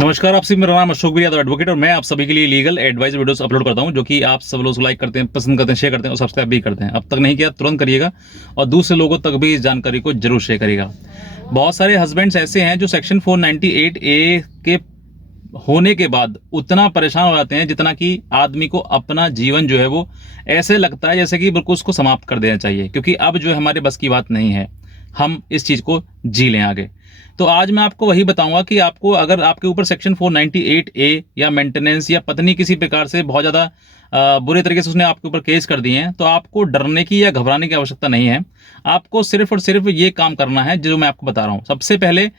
नमस्कार आपसे, मेरा नाम अशोक यादव एडवोकेट और मैं आप सभी के लिए लीगल एडवाइस वीडियोस अपलोड करता हूं, जो कि आप सब लोग लाइक करते हैं, पसंद करते हैं, शेयर करते हैं और सब्सक्राइब भी करते हैं। अब तक नहीं किया तुरंत करिएगा और दूसरे लोगों तक भी इस जानकारी को जरूर शेयर करिएगा। बहुत सारे हस्बैंड्स ऐसे हैं जो सेक्शन 498A के होने के बाद उतना परेशान हो जाते हैं जितना कि आदमी को अपना जीवन जो है वो ऐसे लगता है जैसे कि बिल्कुल उसको समाप्त कर देना चाहिए, क्योंकि अब जो हमारे बस की बात नहीं है हम इस चीज़ को जी लें आगे। तो आज मैं आपको वही बताऊंगा कि आपको अगर आपके ऊपर सेक्शन 498A या मेंटेनेंस या पत्नी किसी प्रकार से बहुत ज़्यादा बुरे तरीके से उसने आपके ऊपर केस कर दिए हैं, तो आपको डरने की या घबराने की आवश्यकता नहीं है। आपको सिर्फ और सिर्फ ये काम करना है जो मैं आपको बता रहा हूँ। सबसे पहले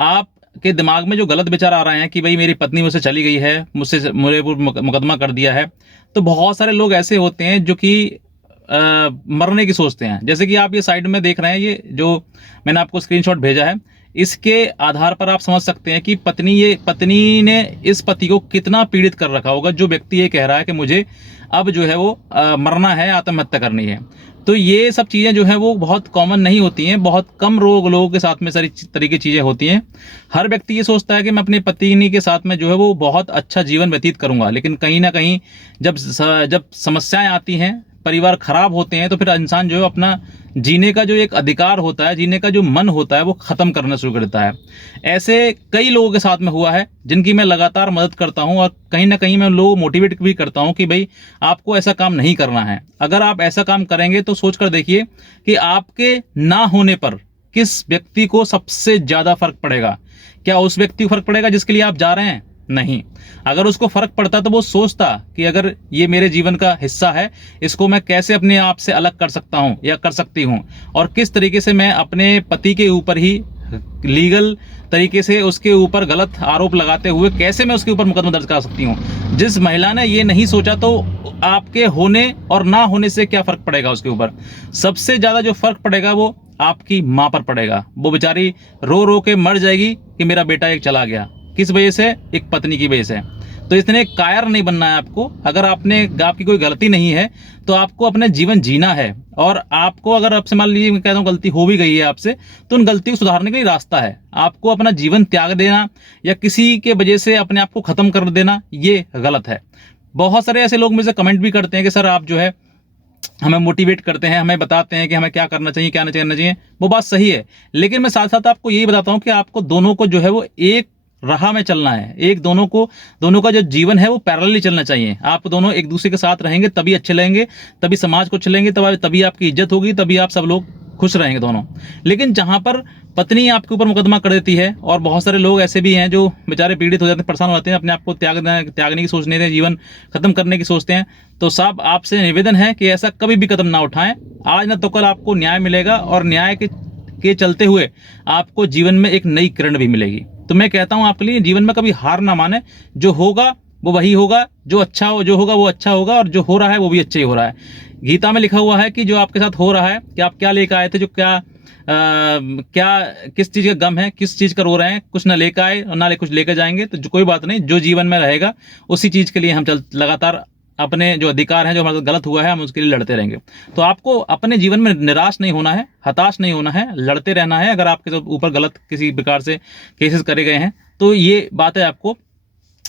आपके दिमाग में जो गलत विचार आ रहे हैं कि भाई मेरी पत्नी मुझसे चली गई है, मुझसे मेरे ऊपर मुकदमा कर दिया है, तो बहुत सारे लोग ऐसे होते हैं जो कि मरने की सोचते हैं। जैसे कि आप ये साइड में देख रहे हैं, ये जो मैंने आपको स्क्रीनशॉट भेजा है, इसके आधार पर आप समझ सकते हैं कि पत्नी ने इस पति को कितना पीड़ित कर रखा होगा, जो व्यक्ति ये कह रहा है कि मुझे अब जो है वो मरना है, आत्महत्या करनी है। तो ये सब चीज़ें जो है वो बहुत कॉमन नहीं होती हैं, बहुत कम लोगों के साथ में सारी तरीके चीज़ें होती हैं। हर व्यक्ति ये सोचता है कि मैं अपनी पत्नी के साथ में जो है वो बहुत अच्छा जीवन व्यतीत करूंगा, लेकिन कहीं ना कहीं जब समस्याएं आती हैं, परिवार खराब होते हैं, तो फिर इंसान जो है अपना जीने का जो एक अधिकार होता है, जीने का जो मन होता है, वो ख़त्म करना शुरू कर देता है। ऐसे कई लोगों के साथ में हुआ है जिनकी मैं लगातार मदद करता हूं और कहीं ना कहीं मैं उन लोगों को मोटिवेट भी करता हूं कि भाई आपको ऐसा काम नहीं करना है। अगर आप ऐसा काम करेंगे तो सोच कर देखिए कि आपके ना होने पर किस व्यक्ति को सबसे ज़्यादा फर्क पड़ेगा। क्या उस व्यक्ति को फर्क पड़ेगा जिसके लिए आप जा रहे हैं? नहीं। अगर उसको फर्क पड़ता तो वो सोचता कि अगर ये मेरे जीवन का हिस्सा है, इसको मैं कैसे अपने आप से अलग कर सकता हूं या कर सकती हूं, और किस तरीके से मैं अपने पति के ऊपर ही लीगल तरीके से उसके ऊपर गलत आरोप लगाते हुए कैसे मैं उसके ऊपर मुकदमा दर्ज कर सकती हूं। जिस महिला ने ये नहीं सोचा, तो आपके होने और ना होने से क्या फर्क पड़ेगा उसके ऊपर? सबसे ज्यादा जो फर्क पड़ेगा वो आपकी मां पर पड़ेगा। वो बेचारी रो रो के मर जाएगी कि मेरा बेटा एक चला गया। किस वजह से? एक पत्नी की वजह से। तो इतने कायर नहीं बनना है आपको। अगर आपकी कोई गलती नहीं है तो आपको अपना जीवन जीना है, और आपको अगर आपसे मान लीजिए मैं कहता हूँ गलती हो भी गई है आपसे, तो उन गलती को सुधारने का ही रास्ता है। आपको अपना जीवन त्याग देना या किसी के वजह से अपने आप को खत्म कर देना, ये गलत है। बहुत सारे ऐसे लोग मुझे कमेंट भी करते हैं कि सर आप जो है हमें मोटिवेट करते हैं, हमें बताते हैं कि हमें क्या करना चाहिए, क्या नहीं करना चाहिए। वो बात सही है, लेकिन मैं साथ साथ आपको यही बताता हूँ कि आपको दोनों को जो है वो एक राह में चलना है। दोनों का जो जीवन है वो पैरेलली चलना चाहिए। आप दोनों एक दूसरे के साथ रहेंगे तभी अच्छे लगेंगे, तभी समाज को चलेंगे, तभी आपकी इज्जत होगी, तभी आप सब लोग खुश रहेंगे दोनों। लेकिन जहां पर पत्नी आपके ऊपर मुकदमा कर देती है, और बहुत सारे लोग ऐसे भी हैं जो बेचारे पीड़ित हो जाते हैं, परेशान हो जाते हैं, अपने आप को त्यागने की सोचने से, जीवन खत्म करने की सोचते हैं, तो साहब आपसे निवेदन है कि ऐसा कभी भी कदम ना उठाएं। आज ना तो कल आपको न्याय मिलेगा, और न्याय के चलते हुए आपको जीवन में एक नई किरण भी मिलेगी। तो मैं कहता हूं आपके लिए जीवन में कभी हार ना माने। जो होगा वो वही होगा, जो होगा वो अच्छा होगा, और जो हो रहा है वो भी अच्छा ही हो रहा है। गीता में लिखा हुआ है कि जो आपके साथ हो रहा है, कि आप क्या लेकर आए थे, जो किस चीज का गम है, किस चीज का रो रहे हैं, कुछ ना लेकर आए और ना कुछ लेकर जाएंगे, तो कोई बात नहीं। जो जीवन में रहेगा उसी चीज के लिए हम लगातार अपने जो अधिकार हैं, जो हमारे साथ गलत हुआ है, हम उसके लिए लड़ते रहेंगे। तो आपको अपने जीवन में निराश नहीं होना है, हताश नहीं होना है, लड़ते रहना है। अगर आपके ऊपर गलत किसी प्रकार से केसेस करे गए हैं, तो ये बात है आपको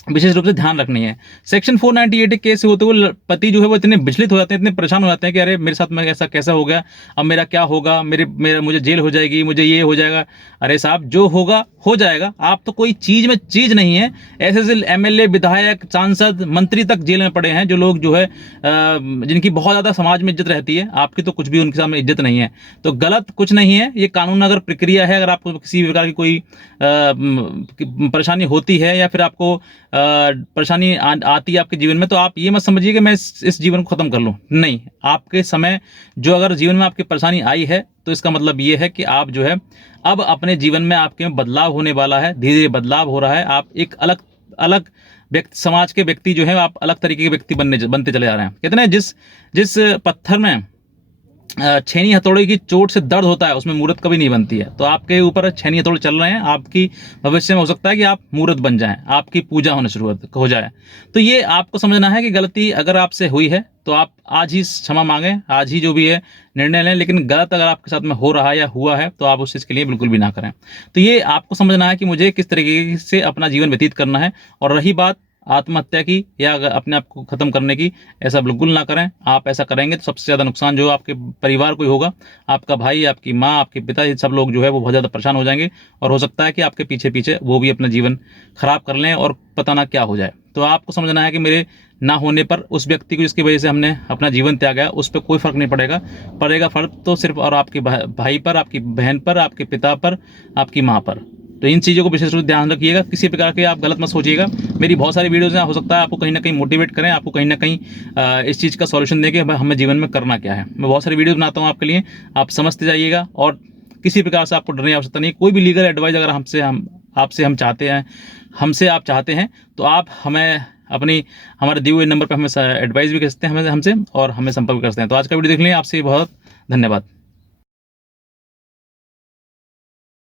विशेष रूप से ध्यान रखनी है। सेक्शन 498 केस होते हुए पति जो है वो इतने विचलित हो जाते हैं, इतने परेशान हो जाते हैं कि अरे मेरे साथ में ऐसा कैसा हो गया, अब मेरा क्या होगा, मुझे जेल हो जाएगी, मुझे ये हो जाएगा। अरे साहब, जो होगा हो जाएगा। आप तो कोई चीज नहीं है। ऐसे एमएलए, विधायक, सांसद, मंत्री तक जेल में पड़े हैं, जो लोग जो है जिनकी बहुत ज्यादा समाज में इज्जत रहती है, आपकी तो कुछ भी उनके सामने इज्जत नहीं है। तो गलत कुछ नहीं है, ये कानून अगर प्रक्रिया है। अगर आपको किसी भी प्रकार की कोई परेशानी होती है या फिर आपको परेशानी आती है आपके जीवन में, तो आप ये मत समझिए कि मैं इस जीवन को खत्म कर लूं। नहीं, आपके समय जो अगर जीवन में आपकी परेशानी आई है, तो इसका मतलब ये है कि आप जो है अब अपने जीवन में आपके में बदलाव होने वाला है, धीरे धीरे बदलाव हो रहा है। आप एक अलग व्यक्ति, समाज के व्यक्ति जो है, आप अलग तरीके के व्यक्ति बनते चले जा रहे हैं। कहते हैं जिस पत्थर में छेनी हथौड़े की चोट से दर्द होता है, उसमें मूर्त कभी नहीं बनती है। तो आपके ऊपर छेनी हथौड़े चल रहे हैं, आपकी भविष्य में हो सकता है कि आप मूर्त बन जाएं, आपकी पूजा होने शुरू हो जाए। तो ये आपको समझना है कि गलती अगर आपसे हुई है तो आप आज ही क्षमा मांगें, आज ही जो भी है निर्णय लें। लेकिन गलत अगर आपके साथ में हो रहा है या हुआ है तो आप उस चीज़ के लिए बिल्कुल भी ना करें। तो ये आपको समझना है कि मुझे किस तरीके से अपना जीवन व्यतीत करना है। और रही बात आत्महत्या की या अगर अपने आप को ख़त्म करने की, ऐसा बिल्कुल ना करें। आप ऐसा करेंगे तो सबसे ज़्यादा नुकसान जो आपके परिवार को ही होगा। आपका भाई, आपकी माँ, आपके पिता, ये सब लोग जो है वो बहुत ज़्यादा परेशान हो जाएंगे और हो सकता है कि आपके पीछे पीछे वो भी अपना जीवन खराब कर लें और पता ना क्या हो जाए। तो आपको समझना है कि मेरे ना होने पर उस व्यक्ति को जिसकी वजह से हमने अपना जीवन त्यागा, उस पर कोई फ़र्क नहीं पड़ेगा। पड़ेगा फ़र्क तो सिर्फ और आपके भाई पर, आपकी बहन पर, आपके पिता पर, आपकी माँ पर। तो इन चीज़ों को विशेष रूप से ध्यान रखिएगा। किसी प्रकार के आप गलत मत सोचिएगा। मेरी बहुत सारी वीडियोज़ हैं, हो सकता है आपको कहीं ना कहीं मोटिवेट करें, आपको कहीं ना कहीं इस चीज़ का सॉल्यूशन दें कि हमें जीवन में करना क्या है। मैं बहुत सारी वीडियोज़ बनाता हूँ आपके लिए, आप समझते जाइएगा। और किसी प्रकार से आपको डरने की आवश्यकता नहीं है। कोई भी लीगल एडवाइस अगर आपसे हम चाहते हैं, हमसे आप चाहते हैं, तो आप हमें हमारे दिए हुए नंबर पर हमें एडवाइस भी कर सकते हैं हमसे और हमें संपर्क कर सकते हैं। तो आज का वीडियो देखने के लिए आपसे बहुत धन्यवाद।